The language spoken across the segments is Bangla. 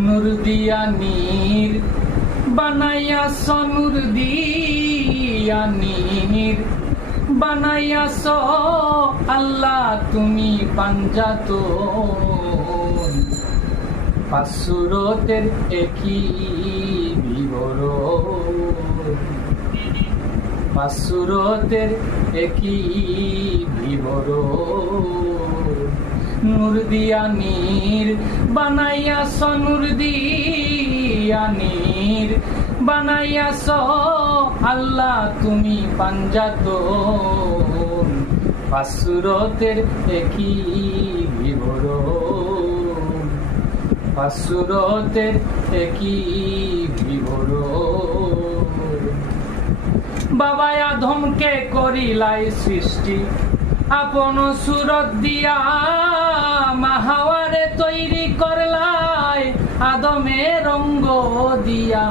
নূর দিয়া নীর বানাইয়াছ, নূর দিয়া নীর বানাইয়াছ আল্লাহ তুমি পাঞ্জাতন। পাঁচ সূরতের একই বিবরণ, পাঁচ সূরতের একই বিবরণ। নূর দিয়া নীর বানাইয়াছ, নূর দিয়া নীর বানাইয়াছ আল্লাহ তুমি পাঞ্জাতন। পাঁচ সূরতের একই বিবরণ, পাঁচ সূরতের একই বিবরণ। বাবা আদমকে করিলাই সৃষ্টি আপন সূরত দিয়া, মা হাওয়ারে তৈরি করলাই আদমের রঙ্গ দিয়া।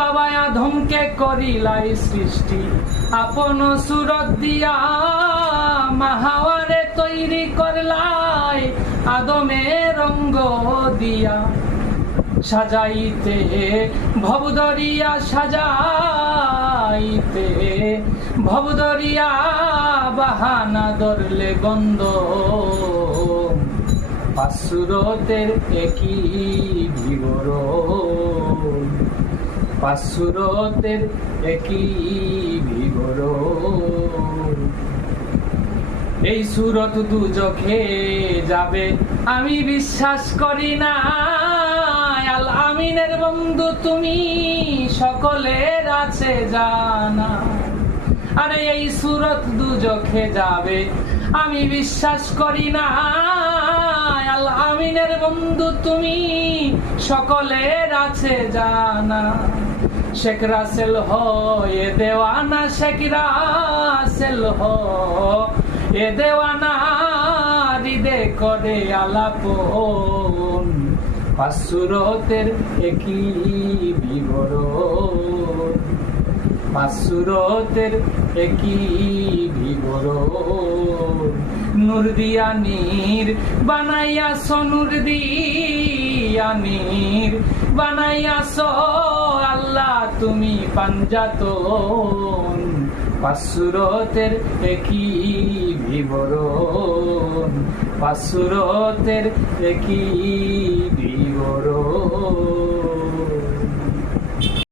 বাবা আদমকে করিলাই সৃষ্টি আপন সূরত দিয়া, মা হাওয়ারে তৈরি করলাই আদমের রঙ্গ দিয়া। সাজাইতে ভবদরিয়া, সাজাইতে ভবদরিয়া বাহানা ধরলে গন্ধ। পাঁচ সূরতের একই বিবরণ, পাঁচ সূরতের একই বিবরণ। এই সূরত দুজখে যাবে আমি বিশ্বাস করি না, আল আমিনের বন্ধু তুমি সকলের আছে জানা। আরে এই সূরত দুজখে যাবে আমি বিশ্বাস করি না, আল আমিনের বন্ধু তুমি সকলের আছে জানা। শেখ রাসেল এ দেওয়ানা, শেখ রাসেল এ দেওয়ানা হৃদে করে আলাপন। পাঁচ সূরতের একই বিবরণ, পাঁচ সূরতের একই বিবরণ। নূর দিয়া নীর বানাইয়াছ, নূর দিয়া নীর বানাইয়াছ আল্লাহ তুমি পাঞ্জাতন। পাঁচ সূরতের একই বিবরণ, পাঁচ সূরতের একই বিবরণ।